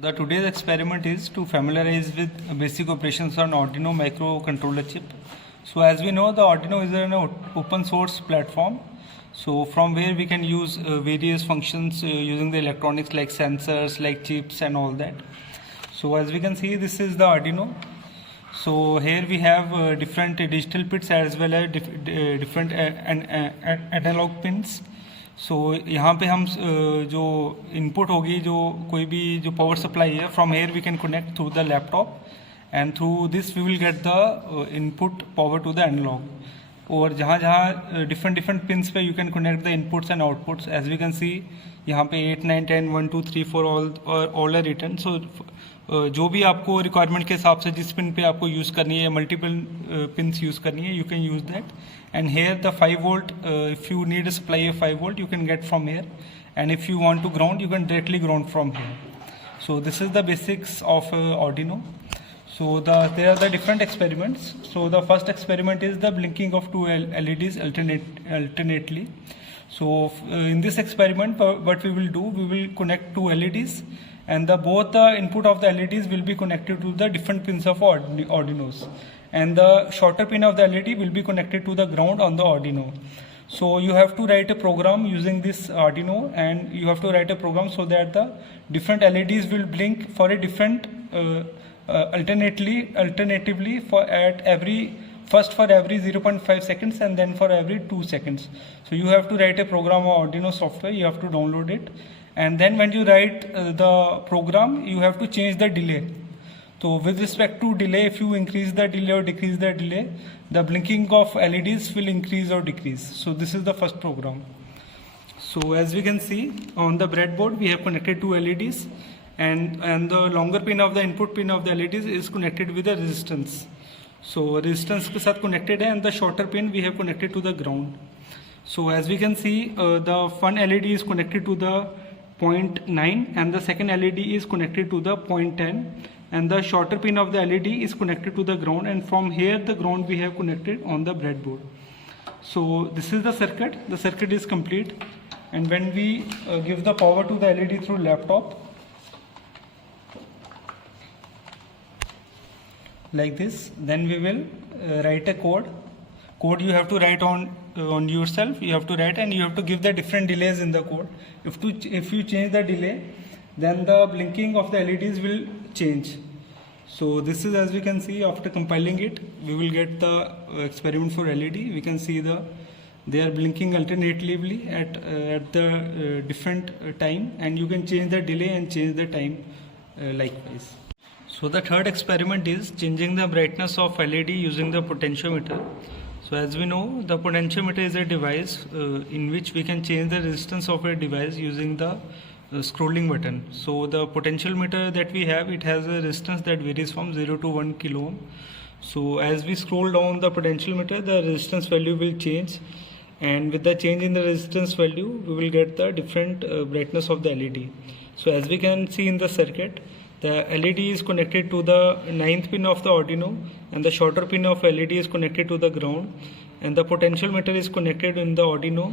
The today's experiment is to familiarize with basic operations on Arduino microcontroller chip. So as we know, the Arduino is an open source platform. So from where we can use various functions using the electronics like sensors, like chips and all that. So as we can see, this is the Arduino. So here we have different digital pins as well as different analog pins. सो यहाँ पे हम जो input होगी जो कोई भी जो power supply है from here we can connect through the laptop and through this we will get the input power to the analogue और जहाँ जहाँ डिफरेंट पिन्स पे you can connect the inputs and outputs as we can see यहाँ पे 8 9 10 1 2 3 4 all are written. सो जो भी आपको requirement के हिसाब से जिस पिन पे आपको यूज़ करनी है मल्टीपल पिन्स यूज़ करनी है you can use that. And here the 5 volt, if you need a supply of 5 volt, you can get from here. And if you want to ground, you can directly ground from here. So this is the basics of Arduino. So there are the different experiments. So the first experiment is the blinking of two LEDs alternately. So in this experiment, what we will do, we will connect two LEDs, and both the input of the LEDs will be connected to the different pins of Arduinos. And the shorter pin of the LED will be connected to the ground on the Arduino. So you have to write a program using this Arduino, and you have to write a program so that the different LEDs will blink for a different alternatively for every 0.5 seconds and then for every 2 seconds. So you have to write a program on Arduino software, you have to download it, and then when you write the program you have to change the delay. So with respect to delay, if you increase the delay or decrease the delay, the blinking of LEDs will increase or decrease. So this is the first program. So as we can see on the breadboard, we have connected two LEDs, and the longer pin of the input pin of the LEDs is connected with a resistance. So resistance के साथ connected है, and the shorter pin we have connected to the ground. So as we can see, the one LED is connected to the 0.9 and the second LED is connected to the 0.10. And the shorter pin of the LED is connected to the ground, and from here the ground we have connected on the breadboard. So this is the circuit. The circuit is complete, and when we give the power to the LED through laptop like this, then we will write a code. You have to write on yourself. You have to write, and you have to give the different delays in the code. If you change the delay, then the blinking of the LEDs will change. So this is, as we can see, after compiling it, we will get the experiment for LED. We can see they are blinking alternatively at the different time, and you can change the delay and change the time likewise. So the third experiment is changing the brightness of LED using the potentiometer. So as we know, the potentiometer is a device in which we can change the resistance of a device using the scrolling button. So the potentiometer that we have, it has a resistance that varies from 0 to 1 kilo ohm. So as we scroll down the potentiometer, the resistance value will change, and with the change in the resistance value we will get the different brightness of the LED. So as we can see in the circuit, the LED is connected to the 9th pin of the Arduino, and the shorter pin of LED is connected to the ground, and the potentiometer is connected in the Arduino,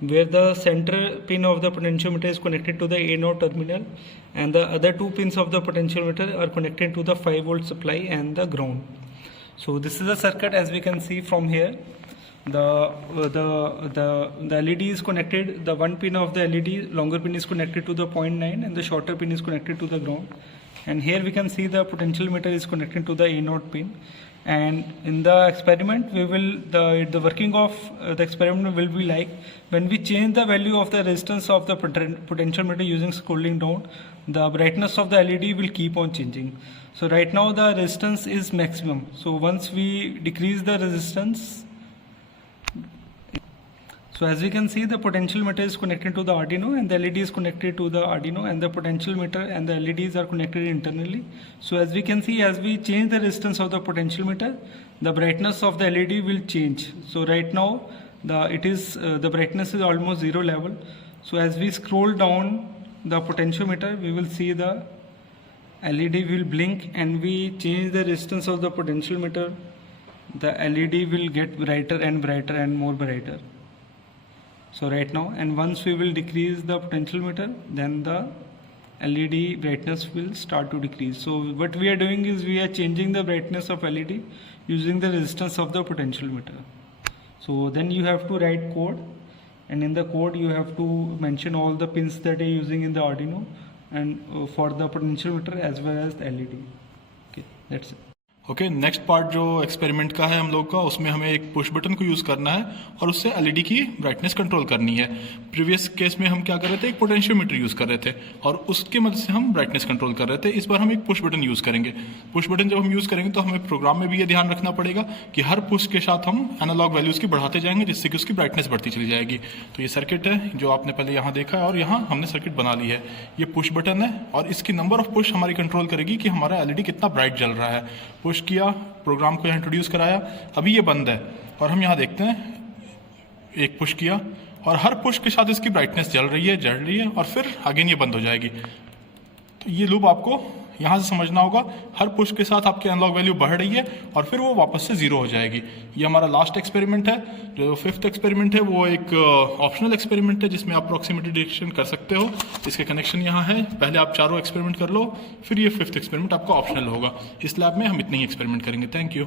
where the center pin of the potentiometer is connected to the A0 terminal, and the other two pins of the potentiometer are connected to the 5 volt supply and the ground. So this is the circuit. As we can see from here, the LED is connected, the one pin of the LED longer pin is connected to the 0.9 and the shorter pin is connected to the ground, and here we can see the potentiometer is connected to the A0 pin. And in the experiment, we will the working of the experiment will be like, when we change the value of the resistance of the potentiometer using scrolling down, the brightness of the LED will keep on changing. So right now the resistance is maximum. So once we decrease the resistance, so as we can see, the potentiometer is connected to the Arduino, and the LED is connected to the Arduino, and the potentiometer and the LEDs are connected internally. So as we can see, as we change the resistance of the potentiometer, the brightness of the LED will change. So right now the brightness is almost 0 level. So as we scroll down the potentiometer, we will see the LED will blink, and we change the resistance of the potentiometer, the LED will get brighter and brighter and more brighter. So right now, and once we will decrease the potentiometer, then the LED brightness will start to decrease. So what we are doing is we are changing the brightness of LED using the resistance of the potentiometer. So then you have to write code, and in the code you have to mention all the pins that you're using in the Arduino and for the potentiometer as well as the LED. Okay, that's it. Okay, next part जो experiment का है हम लोग का, उसमें हमें एक push button को यूज करना है और उससे एलईडी की ब्राइटनेस कंट्रोल करनी है। प्रीवियस केस में हम क्या कर रहे थे, एक पोटेंशियोमीटर यूज कर रहे थे और उसके मदद से हम ब्राइटनेस कंट्रोल कर रहे थे। इस बार हम एक पुश बटन यूज करेंगे। पुश बटन जब हम यूज करेंगे तो हमें प्रोग्राम में भी ये ध्यान रखना पड़ेगा कि हर पुश के साथ हम एनालॉग वैल्यूज की बढ़ाते जाएंगे, जिससे कि उसकी ब्राइटनेस बढ़ती चली जाएगी। तो ये सर्किट है जो आपने पहले यहाँ देखा है और यहाँ हमने सर्किट बना ली है। ये पुश बटन है और इसकी नंबर ऑफ पुश हमारी कंट्रोल करेगी कि हमारा एलईडी कितना ब्राइट जल रहा है। पुश किया, प्रोग्राम को यहाँ इंट्रोड्यूस कराया, अभी ये बंद है और हम यहाँ देखते हैं एक पुश किया और हर पुश के साथ इसकी ब्राइटनेस जल रही है और फिर अगेन ये बंद हो जाएगी। तो ये लूप आपको यहाँ से समझना होगा। हर पुश के साथ आपकी एनालॉग वैल्यू बढ़ रही है और फिर वो वापस से जीरो हो जाएगी। ये हमारा लास्ट एक्सपेरिमेंट है। जो फिफ्थ एक्सपेरिमेंट है वो एक ऑप्शनल एक्सपेरिमेंट है जिसमें आप प्रॉक्सिमिटी डिटेक्शन कर सकते हो। इसके कनेक्शन यहाँ है। पहले आप चारों एक्सपेरिमेंट कर लो, फिर ये फिफ्थ एक्सपेरिमेंट आपका ऑप्शनल होगा। इस लैब में हम इतने ही एक्सपेरिमेंट करेंगे। Thank you.